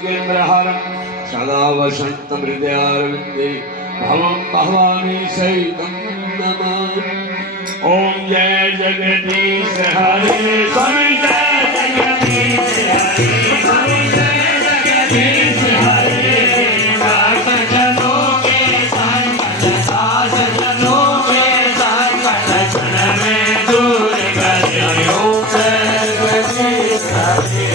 केन्द्रहारं सदा वसन्तहृदयारविन्दे भवं भवानी सहितं नमामि। ॐ जय जगदीश हरे स्वामी जय जगदीश हरे स्वामी जय जगदीश हरे सज्जनों के संकट सज्जनों के संकट क्षण में दूर करे। ॐ जय जगदीश हरे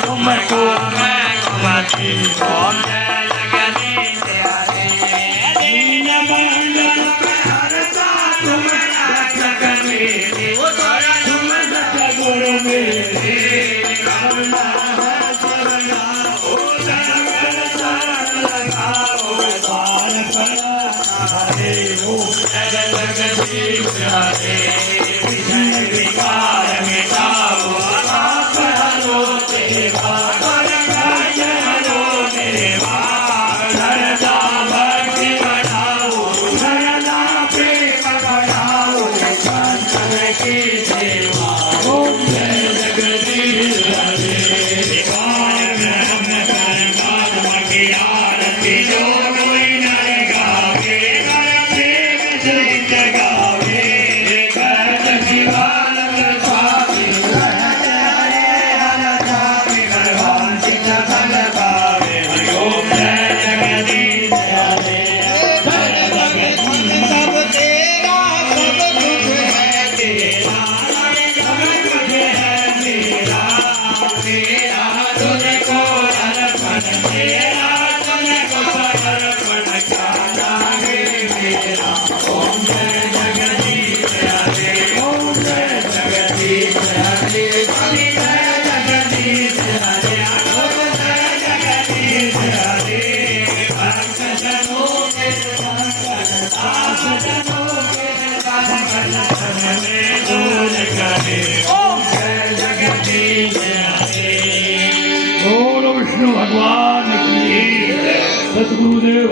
तुमको मैं कुमति ओम जय जगदीश हरे दीन बंधन हरता तुम रक्षक मेरे तुम सतगुरु मेरे करुणा है करुणा ओ जगत लगाओ द्वार पर हरे ओम जय जगदीश हरे विजय विकार मिटाओ आप हरो देवा भगवान की सतगुरुदेव।